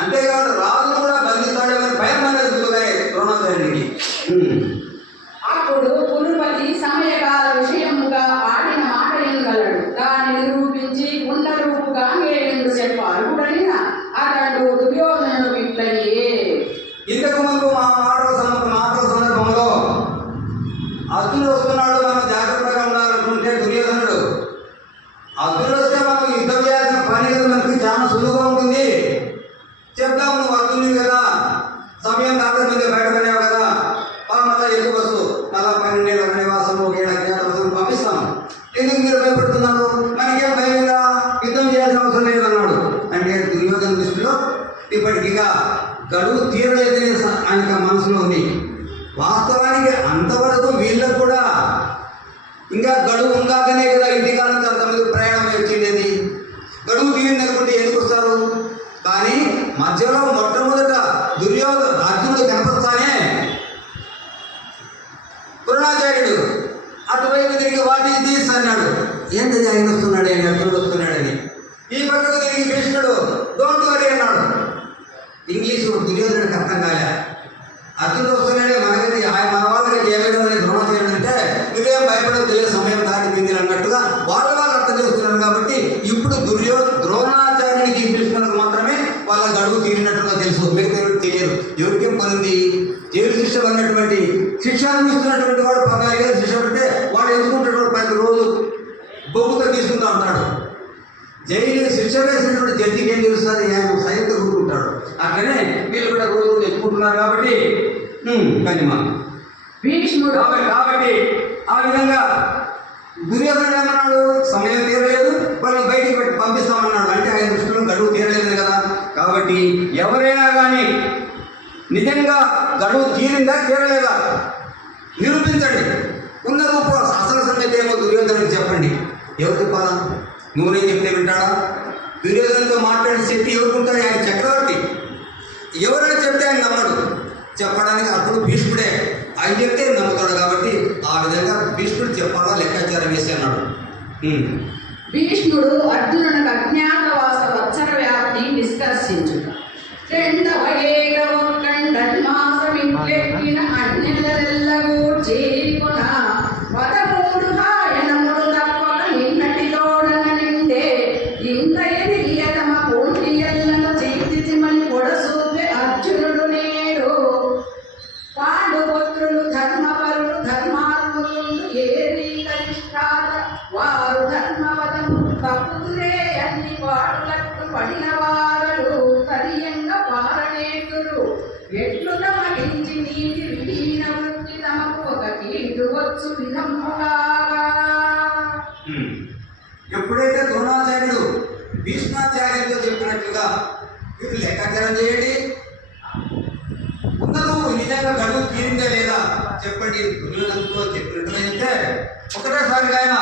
అంతేకాదు రాజు కూడా బంధిస్తాడేమని భయం అనేది ముందుగానే ద్రోణాచార్యుడికి. అప్పుడు కురుపతి సమయకాల విషయముగా ఆడిన మాట ఎనగలడు. దాన్ని నిరూపించి ఉన్న రూపుగా ఏడు చెప్పారు అర్హుడనిన అతడు దుర్యోధనుడు ఇట్లయే. ఇంతకు ముందు మా మాటల సందర్భంలో అర్జునుడు వస్తున్నాడు, మనం జాగ్రత్తగా ఉండాలనుకుంటే దుర్యోధనుడు అర్జునుడు వస్తే మనం యుద్ధం చేయాల్సిన పని లేదు, మనకి చాలా సులువుగా ఉంటుంది. చెప్తాము, నువ్వు అర్జునుడు కదా, సమయం దాటే ముందే బయటపడినావు కదా, మళ్ళీ ఎక్కువ వస్తు మళ్ళా 12 ఏళ్ళ నివాసం 7 అజ్ఞాతవాసం పంపిస్తాం, ఎందుకు మీరు భయపడుతున్నారు, మనకేం భయంగా యుద్ధం చేయాల్సిన అవసరం లేదన్నాడు. అంటే దుర్యోధన దృష్టిలో ఇప్పటికిగా గడువు తీరలేదనే ఆయన మనసులో ఉంది. వాస్తవానికి అంతవరకు వీళ్ళకు కూడా ఇంకా గడువు ఉందాకనే కదా ఇంటికాలంతా అంతమంది ప్రయాణం వచ్చిండేది. గడువు తీరింది అనుకుంటే ఎందుకు వస్తారు? కానీ మధ్యలో మొట్టమొదట అర్జునుడు కనపస్తానే ద్రోణాచార్యుడు అటువైపు తిరిగి వాటి తీసి అన్నాడు, ఏంటది ఆయన వస్తున్నాడు, ఆయన అర్జునుడు వస్తున్నాడని. ఈ పక్కకు తిరిగి భీష్ముడు డోంట్ వరీ అన్నాడు. ఇంగ్లీషు దుర్యోధనుడికి అర్థం కాలే. అర్జునుడు వస్తున్నాడే మనకైతే మన వాళ్ళకి ఏమైందని ద్రోణాచార్యుడు అంటే నువ్వేం భయపడదు, తెలియదు, సమయం దాటిపోయింది అన్నట్టుగా వాళ్ళు అర్థం చేస్తున్నారు. కాబట్టి ఇప్పుడు ద్రోణాచార్యుడికి భీష్ముడికి మాత్రమే వాళ్ళ గడువు తీరినట్టుగా తెలుసు, మిగతా తెలియదు. ఎవరికేం పనింది? జైలు శిక్ష అన్నటువంటి శిక్ష అనుభవిస్తున్నటువంటి వాడు 14 ఏళ్ళు శిక్ష పెడితే వాడు ఎందుకుంటాడు? ప్రతిరోజు బొగ్గుతో తీసుకుంటూ ఉంటాడు. జైలు శిక్ష వేసినటువంటి జడ్జికి ఏం తెలుస్తుంది? ఆయన సైన్యంతో కూడుకుంటాడు. అట్లనే వీళ్ళు కూడా రోజు ఎక్కుంటున్నారు. కాబట్టి భీష్ముడు కాబట్టి ఆ విధంగా దుర్యోధనుడు ఏమన్నాడు, సమయం తీరలేదు, వాళ్ళు బయటికి పెట్టి పంపిస్తామన్నాడు. అంటే ఆయన దృష్టిలో గడువు తీరలేదు కదా. కాబట్టి ఎవరైనా కానీ నిజంగా గడువు తీరిందా తీరలేదా నిరూపించండి. ఉన్న రూపం అసలు సంగతి ఏమో దుర్యోధనుడికి చెప్పండి. ఎవరు చెప్పాలా? నువ్వునే చెప్తే వింటాడా? దుర్యోధనుడితో మాట్లాడే శక్తి ఎవరుకుంటారు? ఆయన చక్రవర్తి. ఎవరైనా చెప్తే ఆయన నమ్మడు. చెప్పడానికి అప్పుడు భీష్ముడే, ఆయన చెప్తే నమ్ముతాడు. కాబట్టి ఆ విధంగా భీష్ముడు చెప్పాలా లెక్కాచారం వేసి అన్నాడు. భీష్ముడు అర్జునుడికి అజ్ఞాతవాస వత్సర వ్యాప్తి నిష్కర్షించు. రెండవ ఏకవకండమాసమిట్లెక్కిన అజ్ఞలెల్లగూర్చి కొన 13 గాయనములు తప్పక నిన్నటి తోడన నిండే ఇంత ఎదిగియ తమ పూర్తి ఎల్లను చీల్చిమని పొడసూపే అర్జునుడు నేడు. పాండుపుత్రులు ధర్మపరులు ధర్మాత్ములు ఏరి కనిష్టాత వారు ధర్మవదము తప్పుదురే అన్ని వాడులకు పడిన వారలు కరియంగా పారనేతురు. ఎట్లు నమలించి నీతి విహీన వృత్తి తమకు ఒక కీడు వచ్చు విధముగా. ఎప్పుడైతే ద్రోణాచార్యుడు భీష్మాచార్యుడితో చెప్పినట్లుగా వీళ్ళు లెక్కాచారం చేయండి, ఉన్నదు నిజంగా గడువు తీరిందా లేదా చెప్పండి. దుర్యోధనుడితో చెప్పినట్లయితే ఒకటేసారిగా ఆయన